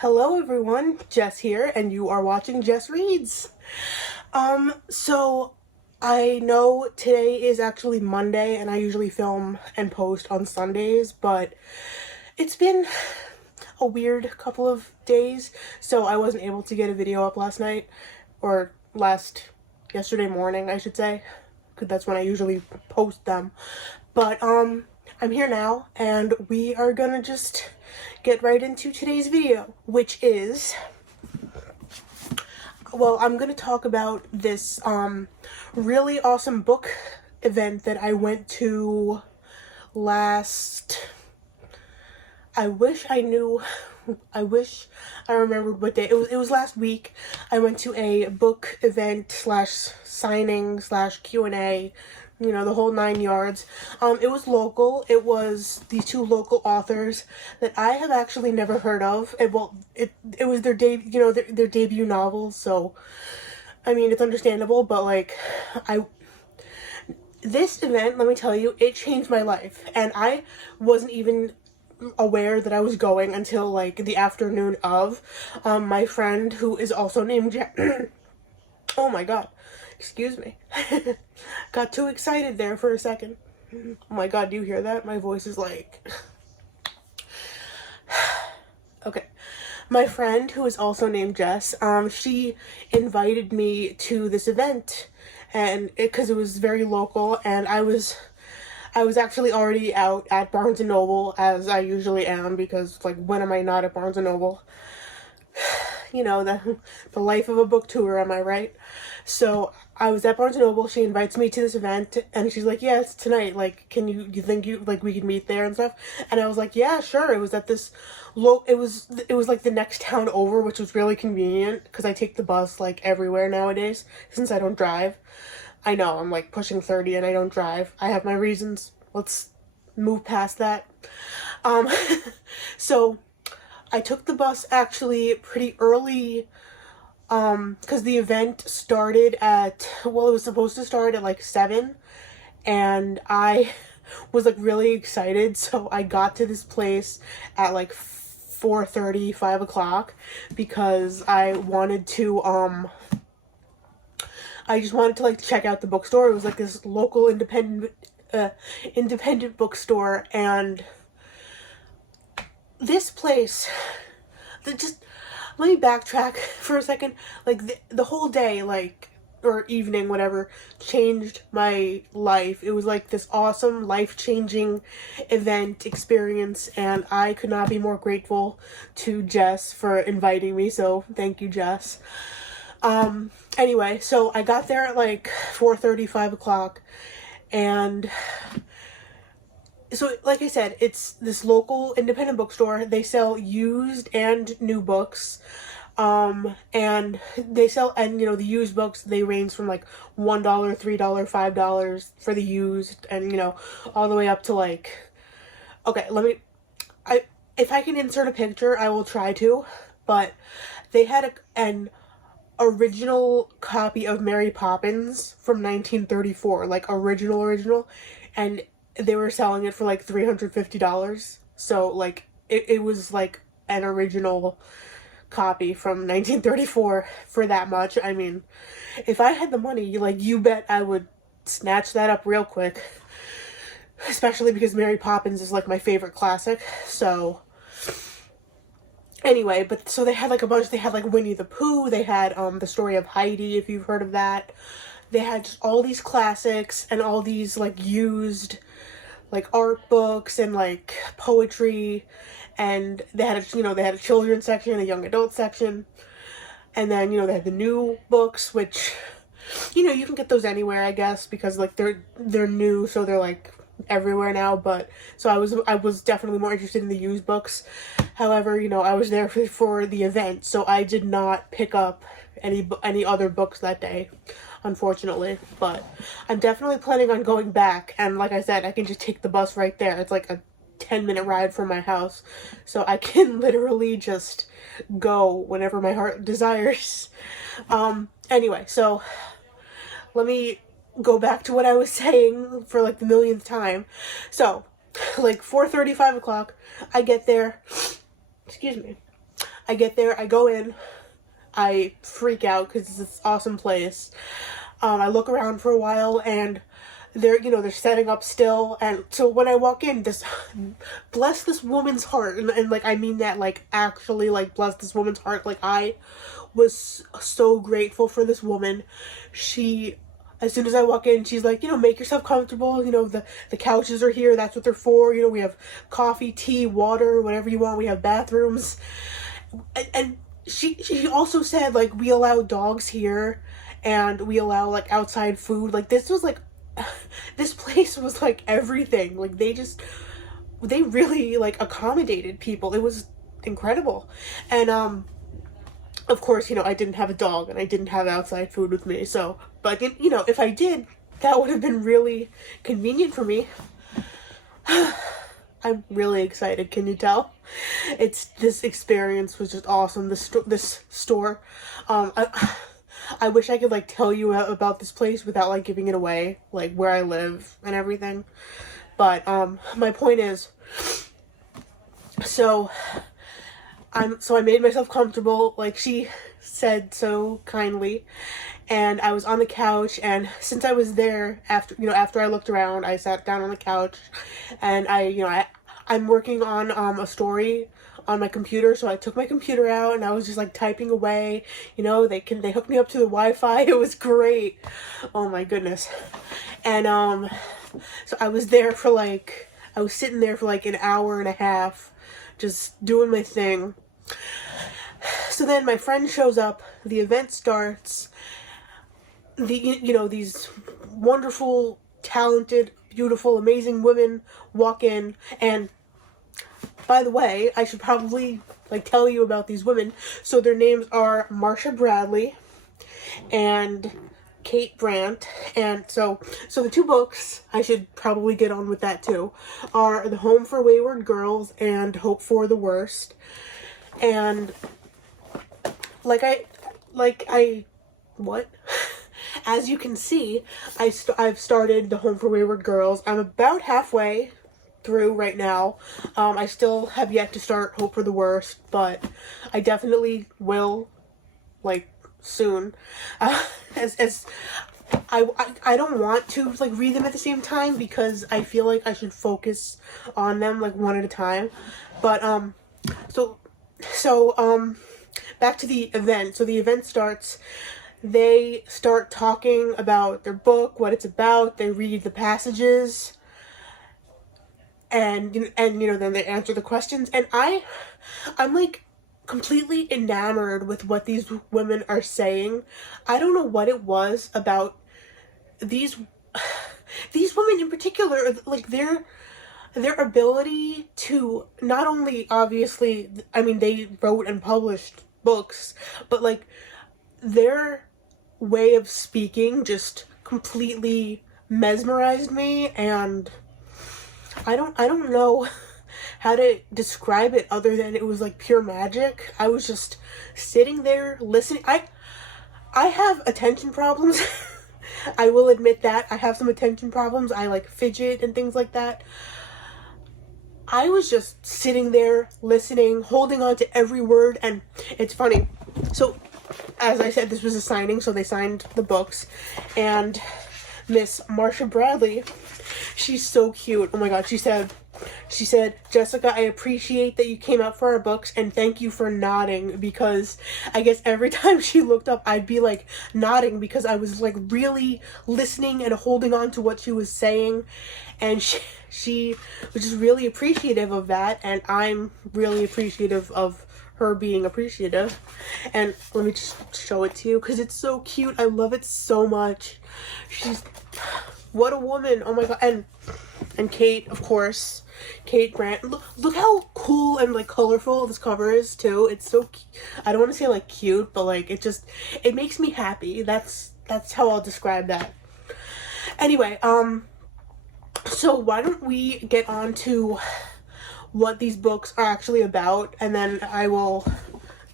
Hello everyone, Jess here, and you are watching Jess Reads. So I know today is actually Monday, and I usually film and post on Sundays, but it's been a weird couple of days, so I wasn't able to get a video up last night, or yesterday morning, I should say, because that's when I usually post them. But, I'm here now, and we are gonna just get right into today's video, which is, well, I'm gonna talk about this, really awesome book event that I went to I wish I remembered what day. It was last week. I went to a book event / signing / Q&A, the whole 9 yards. It was local. It was these two local authors that I have actually never heard of. It was their their debut novels, so I mean, it's understandable, but this event, let me tell you, it changed my life, and I wasn't even aware that I was going until the afternoon of. My friend, who is also named oh my god, excuse me. Got too excited there for a second. Oh my god, do you hear that? My voice is okay. My friend, who is also named Jess, she invited me to this event, and because it was very local, and I was actually already out at Barnes & Noble, as I usually am, because, when am I not at Barnes & Noble? The life of a book tour, am I right? So, I was at Barnes & Noble, she invites me to this event, and she's like, yeah, it's tonight, you think we could meet there and stuff? And I was like, yeah, sure. It was at this it was the next town over, which was really convenient, because I take the bus, everywhere nowadays, since I don't drive. I know, I'm pushing 30 and I don't drive. I have my reasons. Let's move past that. So I took the bus actually pretty early, because the event started it was supposed to start at 7, and I was really excited, so I got to this place at 4:30, 5 o'clock, because I just wanted to check out the bookstore. It was this local independent bookstore, and this place, just let me backtrack for a second. The whole day, or evening, whatever, changed my life. It was this awesome, life-changing event experience, and I could not be more grateful to Jess for inviting me, so thank you, Jess. Anyway, so I got there at 4:30, 5 o'clock, and so, like I said, it's this local independent bookstore. They sell used and new books, and the used books, they range from $1, $3, $5 for the used, and all the way up to okay, if I can insert a picture, I will try to, but they had an original copy of Mary Poppins from 1934, original, and they were selling it for $350. So it was an original copy from 1934 for that much. I mean, if I had the money, you bet I would snatch that up real quick, especially because Mary Poppins is my favorite classic. So anyway, but so they had a bunch. They had Winnie the Pooh. They had the story of Heidi, if you've heard of that. They had just all these classics and all these used art books and poetry, and they had a children's section, a young adult section, and then they had the new books, which you can get those anywhere, I guess, because they're new, so they're everywhere now. But so I was definitely more interested in the used books. However, I was there for the event, so I did not pick up any other books that day, unfortunately. But I'm definitely planning on going back, and like I said, I can just take the bus right there. It's a 10-minute ride from my house, so I can literally just go whenever my heart desires. Anyway, so let me go back to what I was saying for the millionth time. So 4:30, 5 o'clock, I get there. Excuse me. I get there, I go in, I freak out because it's this awesome place. I look around for a while, and they're setting up still, and so when I walk in, this bless this woman's heart, and like I mean that, like actually, like bless this woman's heart, like I was so grateful for this woman. She, as soon as I walk in, she's like, make yourself comfortable, the couches are here, that's what they're for, we have coffee, tea, water, whatever you want, we have bathrooms, and she also said, like, we allow dogs here, and we allow, like, outside food. Like, this was, like, this place was, like, everything. Like, they really, like, accommodated people. It was incredible. And, of course, I didn't have a dog, and I didn't have outside food with me, so, but, if I did, that would have been really convenient for me. I'm really excited, can you tell? This experience was just awesome. This store, I wish I could, like, tell you about this place without, like, giving it away, like, where I live and everything. But, my point is, so I made myself comfortable, like she said so kindly, and I was on the couch, and since I was there, after I looked around, I sat down on the couch, and I'm working on a story on my computer, so I took my computer out, and I was just, like, typing away. They hooked me up to the Wi-Fi. It was great. Oh my goodness. And so I was sitting there for like an hour and a half, just doing my thing. So then my friend shows up, the event starts, these wonderful, talented, beautiful, amazing women walk in, and by the way, I should probably, like, tell you about these women. So their names are Marcia Bradley and Kate Brandt, and so the two books, I should probably get on with that too, are The Home for Wayward Girls and Hope for the Worst. And as you can see, I've started The Home for Wayward Girls. I'm about halfway through right now. I still have yet to start Hope for the Worst, but I definitely will, like, soon. As I don't want to, like, read them at the same time, because I feel like I should focus on them, like, one at a time. But so back to the event. So the event starts. They start talking about their book, what it's about. They read the passages, and then they answer the questions. And I'm like completely enamored with what these women are saying. I don't know what it was about these women in particular, like their ability to not only, obviously, I mean, they wrote and published books, but like their way of speaking just completely mesmerized me, and I don't know how to describe it other than it was like pure magic. I was just sitting there listening. I have attention problems. I will admit that. I have some attention problems. I like fidget and things like that. I was just sitting there listening, holding on to every word, and it's funny. So, as I said, this was a signing, so they signed the books, and Miss Marcia Bradley, she's so cute. Oh my god, she said, Jessica, I appreciate that you came out for our books, and thank you for nodding, because I guess every time she looked up, I'd be like nodding because I was like really listening and holding on to what she was saying, and she was just really appreciative of that, and I'm really appreciative of her being appreciative. And let me just show it to you because it's so cute. I love it so much. What a woman. Oh my god. And Kate, of course, Kate Brandt. Look how cool and like colorful this cover is too. It's so I don't want to say like cute, but like it makes me happy. That's how I'll describe that. Anyway, so why don't we get on to what these books are actually about, and then I will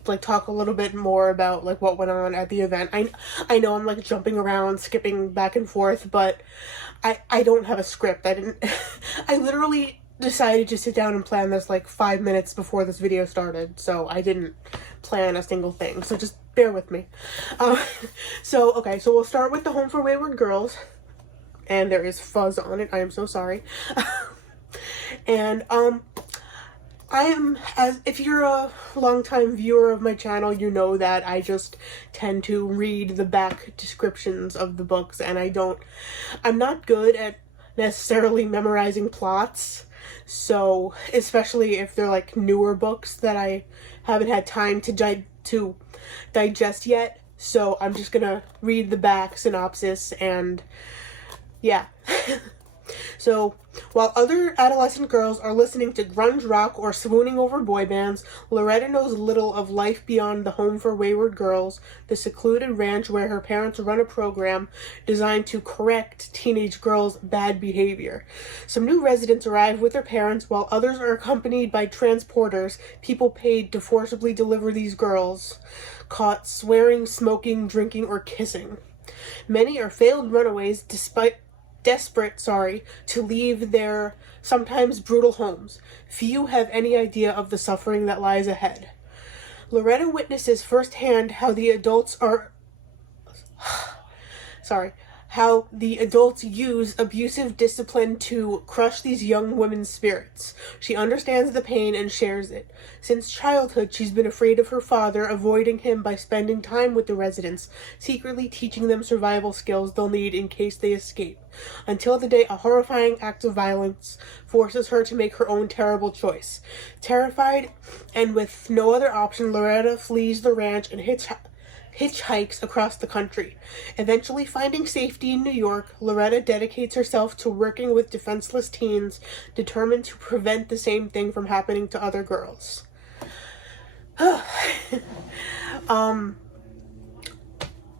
like talk a little bit more about like what went on at the event. I know I'm like jumping around, skipping back and forth, but I don't have a script. I literally decided to sit down and plan this like 5 minutes before this video started, so I didn't plan a single thing, so just bear with me. Okay, so we'll start with The Home for Wayward Girls, and there is fuzz on it, I am so sorry. And if you're a longtime viewer of my channel, you know that I just tend to read the back descriptions of the books, and I'm not good at necessarily memorizing plots, so especially if they're like newer books that I haven't had time to digest yet, so I'm just gonna read the back synopsis and yeah. So, while other adolescent girls are listening to grunge rock or swooning over boy bands, Loretta knows little of life beyond the Home for Wayward Girls, the secluded ranch where her parents run a program designed to correct teenage girls' bad behavior. Some new residents arrive with their parents, while others are accompanied by transporters, people paid to forcibly deliver these girls, caught swearing, smoking, drinking, or kissing. Many are failed runaways desperate to leave their sometimes brutal homes. Few have any idea of the suffering that lies ahead. Loretta witnesses firsthand how the adults use abusive discipline to crush these young women's spirits. She understands the pain and shares it. Since childhood, she's been afraid of her father, avoiding him by spending time with the residents, secretly teaching them survival skills they'll need in case they escape. Until the day a horrifying act of violence forces her to make her own terrible choice. Terrified and with no other option, Loretta flees the ranch and hitchhikes across the country. Eventually finding safety in New York, Loretta dedicates herself to working with defenseless teens, determined to prevent the same thing from happening to other girls.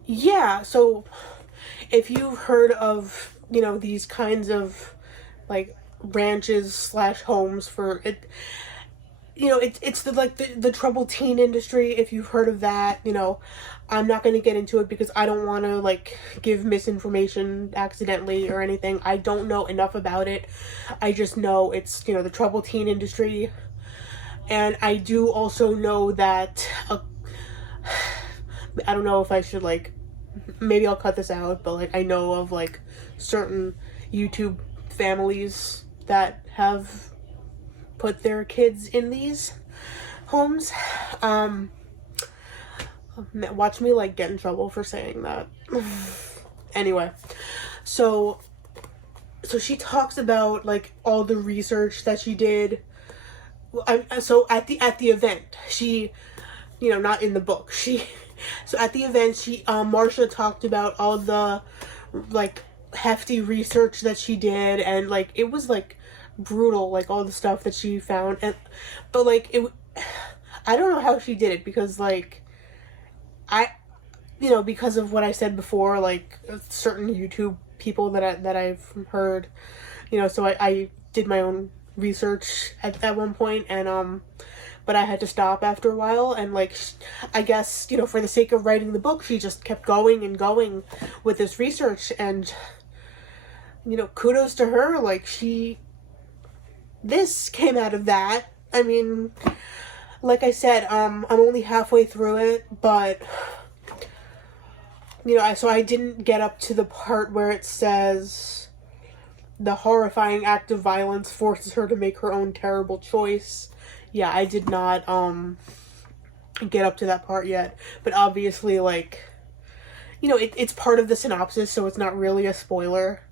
Yeah, so if you've heard of, these kinds of like ranches / homes for it, it's the troubled teen industry. If you've heard of that, I'm not going to get into it because I don't want to like give misinformation accidentally or anything. I don't know enough about it. I just know it's, the troubled teen industry. And I do also know that, I don't know if I should maybe I'll cut this out, but I know of certain YouTube families that have put their kids in these homes. Watch me get in trouble for saying that. Anyway, so she talks about all the research that she did. So at the event, she, not in the book, so at the event, Marcia talked about all the hefty research that she did, and it was brutal, all the stuff that she found, but I don't know how she did it, because because of what I said before, certain YouTube people that I've heard, so I did my own research at one point, and but I had to stop after a while, and I guess, for the sake of writing the book, she just kept going and going with this research, and kudos to her. This came out of that. I mean, like I said, I'm only halfway through it, but so I didn't get up to the part where it says the horrifying act of violence forces her to make her own terrible choice. Yeah, I did not get up to that part yet, but obviously it's part of the synopsis, so it's not really a spoiler.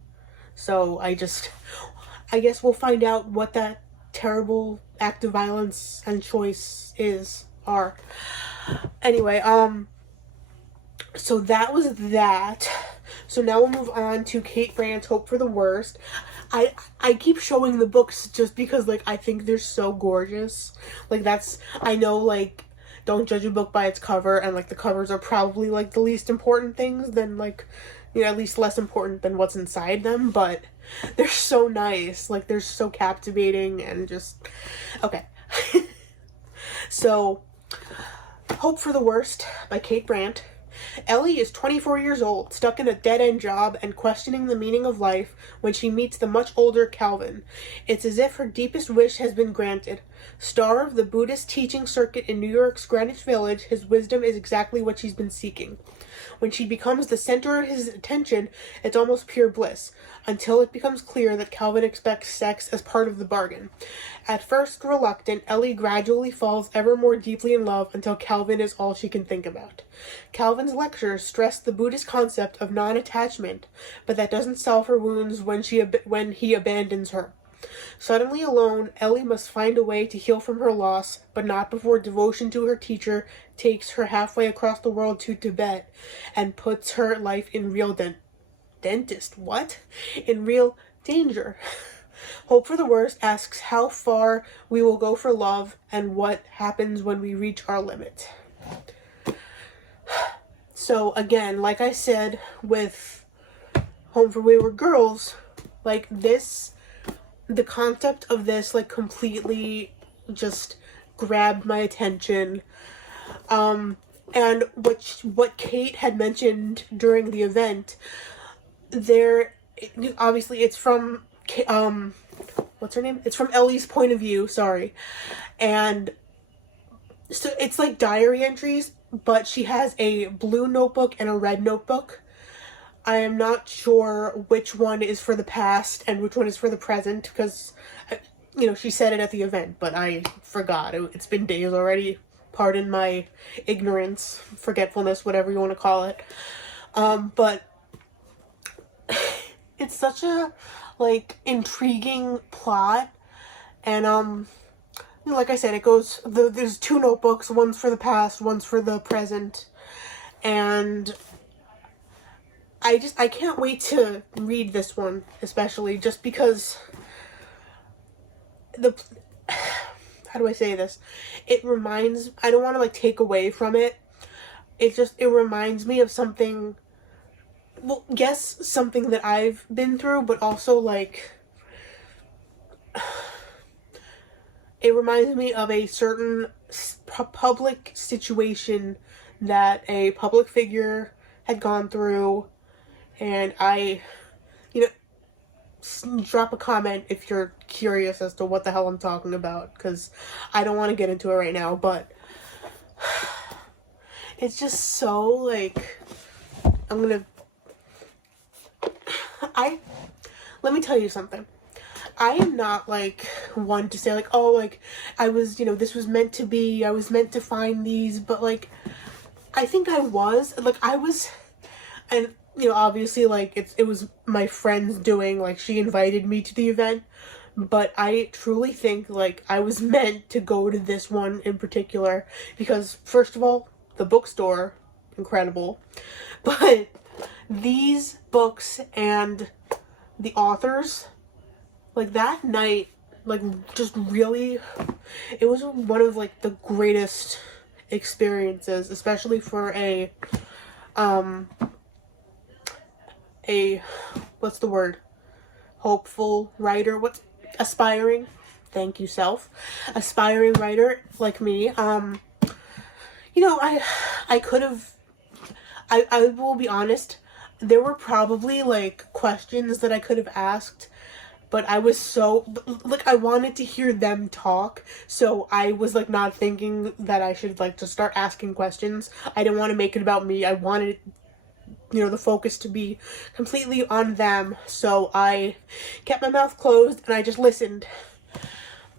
So I guess we'll find out what that terrible act of violence and choice are. Anyway, so that was that. So now we'll move on to Kate Brandt's Hope for the Worst. I keep showing the books just because I think they're so gorgeous. I know don't judge a book by its cover, and the covers are probably the least important things, than at least less important than what's inside them, but they're so nice. They're so captivating, and just okay. So Hope for the Worst by Kate Brandt. Ellie is 24 years old, stuck in a dead-end job and questioning the meaning of life when she meets the much older Calvin. It's as if her deepest wish has been granted. Star of the Buddhist teaching circuit in New York's Greenwich Village, his wisdom is exactly what she's been seeking. When she becomes the center of his attention, it's almost pure bliss, until it becomes clear that Calvin expects sex as part of the bargain. At first reluctant, Ellie gradually falls ever more deeply in love until Calvin is all she can think about. Calvin's lectures stress the Buddhist concept of non-attachment, but that doesn't solve her wounds when he abandons her. Suddenly alone, Ellie must find a way to heal from her loss, but not before devotion to her teacher takes her halfway across the world to Tibet and puts her life in real in real danger. Hope for the Worst asks how far we will go for love and what happens when we reach our limit. So again, like I said with Home for Wayward Girls, like this, the concept of this like completely just grabbed my attention. And what Kate had mentioned during the event, obviously it's from what's her name? It's from Ellie's point of view, sorry. And so it's like diary entries, but she has a blue notebook and a red notebook. I am not sure which one is for the past and which one is for the present, because, she said it at the event, but I forgot. It's been days already. Pardon my ignorance, forgetfulness, whatever you want to call it. But it's such a, intriguing plot. And, like I said, it goes, there's two notebooks. One's for the past, one's for the present. And I can't wait to read this one, especially just because how do I say this? I don't want to take away from it. It reminds me of something, something that I've been through, but also it reminds me of a certain public situation that a public figure had gone through. And drop a comment if you're curious as to what the hell I'm talking about, because I don't want to get into it right now, but it's just so, let me tell you something. I am not, one to say, I was, this was meant to be, I was meant to find these, but, I think I was, and obviously, it was my friend's doing, she invited me to the event, but I truly think, I was meant to go to this one in particular, because, first of all, the bookstore, incredible, but these books and the authors, that night, just really, it was one of, the greatest experiences, especially for what's the word? Hopeful writer? Aspiring? Thank you, self. Aspiring writer like me. I could have, I will be honest, there were probably, questions that I could have asked, but I was so, I wanted to hear them talk, so I was, not thinking that I should, just start asking questions. I didn't want to make it about me. I wanted the focus to be completely on them, so I kept my mouth closed and I just listened.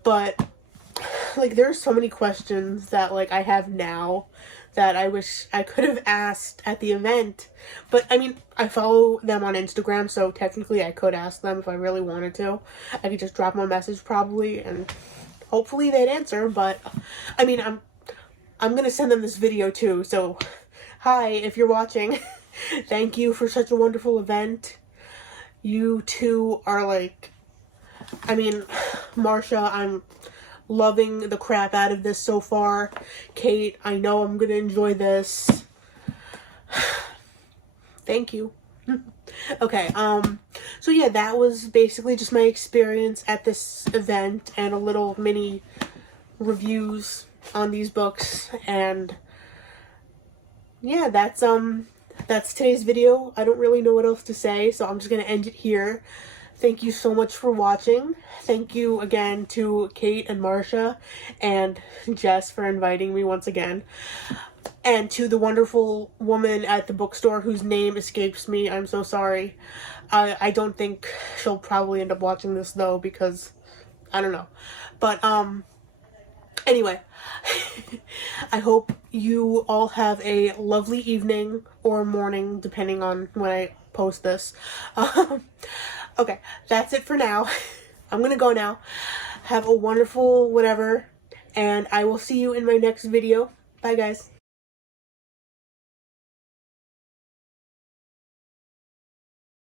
But there's so many questions that I have now that I wish I could have asked at the event, but I follow them on Instagram, so technically I could ask them if I really wanted to. I could just drop them a message probably, and hopefully they'd answer. But I'm gonna send them this video too, so hi, if you're watching. Thank you for such a wonderful event. You two are Marcia, I'm loving the crap out of this so far. Kate, I know I'm gonna enjoy this. Thank you. Okay, so yeah, that was basically just my experience at this event and a little mini reviews on these books, and yeah, that's today's video. I don't really know what else to say, so I'm just gonna end it here. Thank you so much for watching. Thank you again to Kate and Marcia and Jess for inviting me once again. And to the wonderful woman at the bookstore whose name escapes me. I'm so sorry. I don't think she'll probably end up watching this though, because I don't know. But anyway, I hope you all have a lovely evening or morning, depending on when I post this. Okay, that's it for now. I'm gonna go now. Have a wonderful whatever, and I will see you in my next video. Bye, guys.